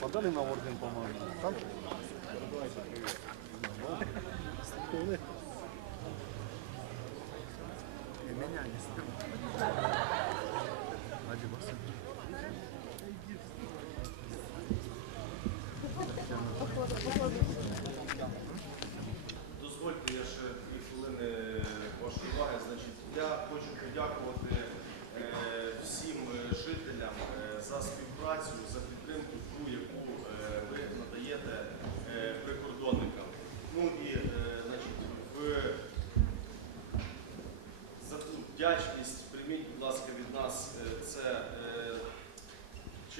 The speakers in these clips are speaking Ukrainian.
Подали на орден, по-моему. Так? И меня не снял. Ради вас. Дозвольте,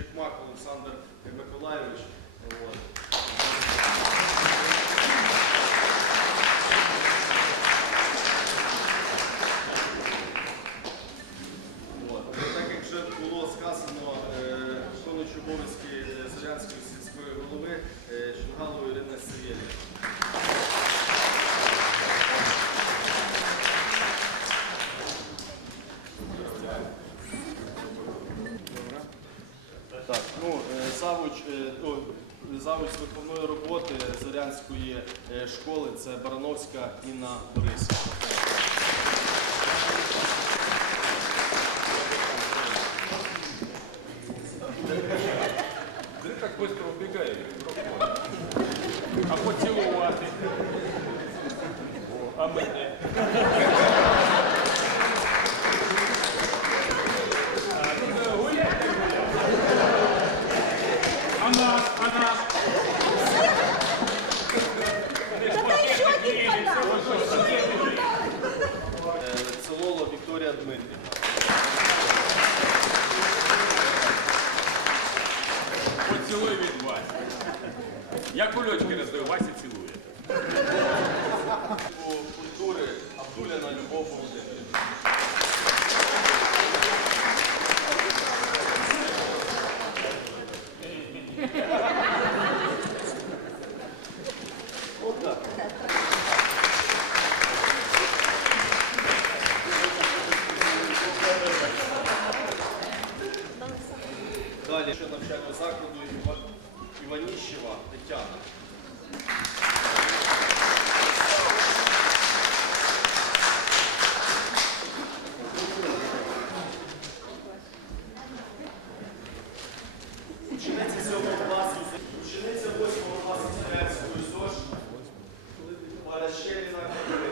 Чекмак Олександр Миколайович. От. От. Так як вже було сказано, е, виконуючи обов'язки е, Зарянської сільської голови е, Шунгалової Ірини Савєльєвої. Так, ну, е, завуч, е, о, завуч виховної роботи Зарянської е, школи це Барановська Інна Борисівна. Ти так швидко убігає. А поцілувати. А мене. А, ну, не гуляйте, гуляйте. А нас, а нас. Е, Целоло Вікторія Дмитрівна. Поцілуй від Васі. Я кульочки роздаю, Вася цілує. По культури Абдуляна Любов. Далі ще навчального закладу Іва- Іваніщева Тетяна. Учениця 7 класу, учениця 8 класу Зарянської ЗОЖ, Паращеліна Катерина.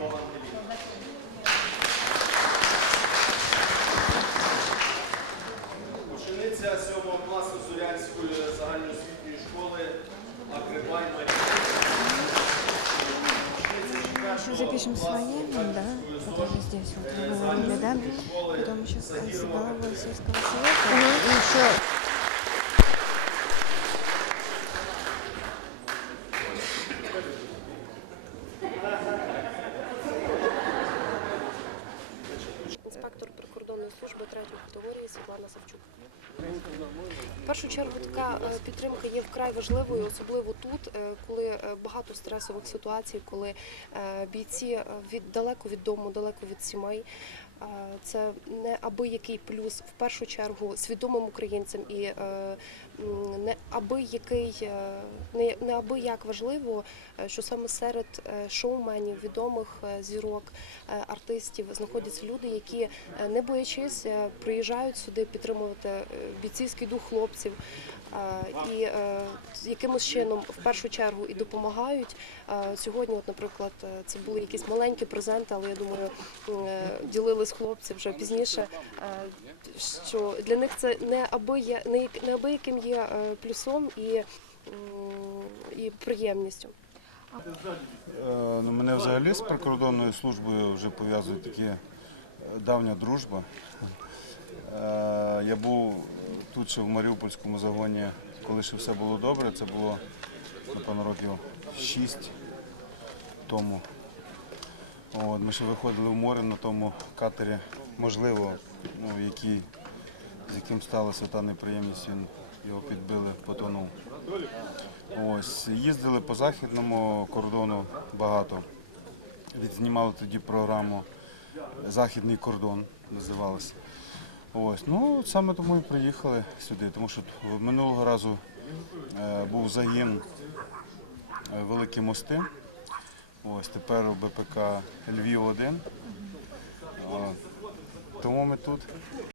Солдатенко Ангеліна. Учениця 7 класу Зорянської загальноосвітньої школи Акрибай Марія. Еще запишем свои, да, которые здесь вот вы говорили, да. Потом еще с с головой сельского совета. И еще категорії Світлана Савчук. В першу чергу така е, підтримка є вкрай важливою, особливо тут, е, коли е, багато стресових ситуацій, коли бійці від далеко від дому, далеко від сімей. Е, Це не аби який плюс в першу чергу свідомим українцям і е, м, не аби який е, не, аби як важливо, е, що саме серед е, шоуменів, відомих е, зірок, е, артистів знаходяться люди, які е, не боячись е, приїжджають сюди підтримувати е, бійцівський дух хлопців. Е, і е, якимось чином в першу чергу і допомагають. Е, Сьогодні, от, наприклад, це були якісь маленькі презенти, але я думаю, ділились хлопці вже пізніше. Що для них це не аби є не як- неабияким є плюсом і, і приємністю. Ну, мене взагалі з прикордонною службою вже пов'язує такі давня дружба. Я був тут ще в Маріупольському загоні, коли ще все було добре. Це було, напевно, років 6 тому. От, ми ще виходили в море на тому катері, можливо, ну, який, з яким сталася та неприємність, він його підбили, потонув. Ось, їздили по західному кордону багато. Відзнімали тоді програму Західний кордон називалася. Ось, ну саме тому і приїхали сюди, тому що минулого разу е, був загін е, Великі мости. Ось тепер у БПК Львів 1. Тому ми тут.